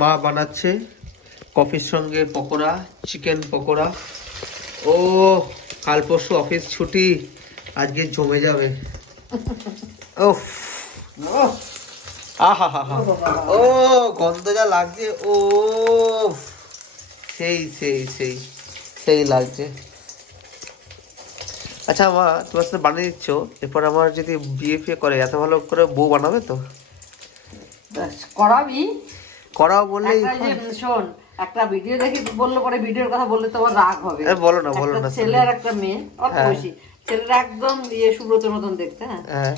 মা বানাচ্ছে কফির সঙ্গে পকোড়া, চিকেন পকোড়া। ও কাল পরশু অফিস ছুটি, আজকে জমে যাবে। ওফ, আহা হা হা, ও গন্ধ যা লাগছে, ও সেই সেই সেই সেই লাগছে। আচ্ছা মা, তোমার সাথে বানিয়ে দিচ্ছ, এরপর আমার যদি বিয়ে ফিয়ে করে এত ভালো করে বউ বানাবে তো? করাবি, করাও বললেই শোন, একটা ভিডিও দেখি বললো, পরে ভিডিওর কথা বললে তোমার রাগ হবে। বলো না, বলো না। ছেলে আর একটা মেয়ে, অল্প বয়সী, ছেলেটা একদম সুব্রতর মতন দেখতে। হ্যাঁ,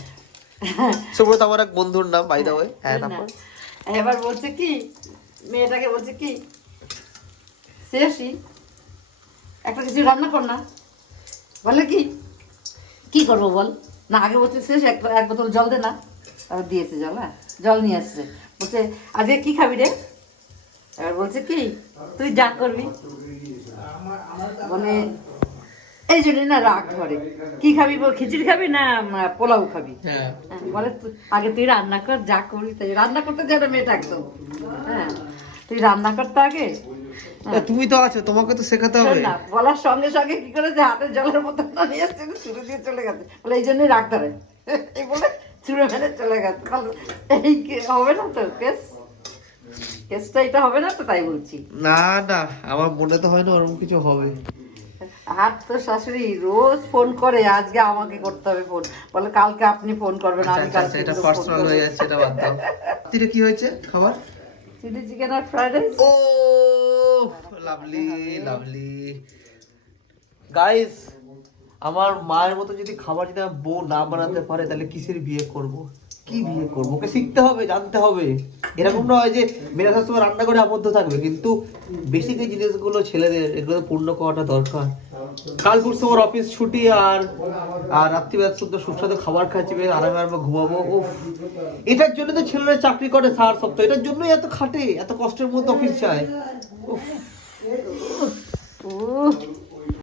সুব্রত আমার এক বন্ধুর নাম, বাই দ্য ওয়ে। হ্যাঁ, তারপর এবার বলছে কি, মেয়েটাকে বলছে কি, শেষই একটা কিছু রান্না কর না। বলে কি, কি করবো বল না, আগে বলছে শেষ এক বোতল জল দে না। তারপর দিয়েছে জল, হ্যাঁ জল নিয়ে আসছে। বলছে আজকে কি খাবি রে? এবার বলছে কি, তুই যা করবি। মানে এই জন্য না রাগ করে। কি খাবি বল, খিচুড়ি খাবি না পোলাও খাবি? বলে আগে তুই রান্না কর, যা করবি তাই। রান্না করতে যাবে মেয়েটা একদম, হ্যাঁ তুই রান্না করতে আগে। তুমি তো আছো, তোমাকে তো শেখাতে হবে না। বলার সঙ্গে সঙ্গে কি করেছে, হাতের জলের বোতল নিয়ে এসছে, ছুড়ে দিয়ে চলে গেছে। বলে এই জন্যই রাগ ধরে, এই বলে ছুড়ে মেরে চলে গেছে। এই হবে না তো কেস, কেসটা এটা হবে না তো, তাই বলছি। না না, আমার মনে তো হয় না ওরকম কিছু হবে। আর তো শাশুড়ি রোজ ফোন করে, আজকে আমাকে করতে হবে ফোন। বলে কালকে আপনি ফোন করবেন, আমি কালকে। এটা পার্সোনাল হয়ে যাচ্ছে, এটা বাদ দাও। রাত্রিরে কি হয়েছে খাবার? চিলি চিকেন আর ফ্রাইড রাইস। ও লাভলি লাভলি গাইস, আমার মায়ের মতো যদি খাবার যদি আমার বউ না বানাতে পারে, তাহলে কিসের বিয়ে করব? কি বিয়ে করবো? ওকে শিখতে হবে, জানতে হবে। এরকম নয় যে মেয়েরা সবসময় রান্না করে আবদ্ধ থাকবে, কিন্তু বেসিক এই জিনিসগুলো ছেলেদের, এগুলো পূর্ণ করাটা দরকার। কাল পরশু ওর অফিস ছুটি, আর রাত্রিবেলা শুদ্ধ সুস্বাদু খাবার খাচ্ছি, আরামে আরামে ঘুমাবো। উফ, এটার জন্য তো ছেলেরা চাকরি করে সার সপ্তাহ, এটার জন্যই এত খাটে, এত কষ্টের মধ্যে অফিস যায়। উফ।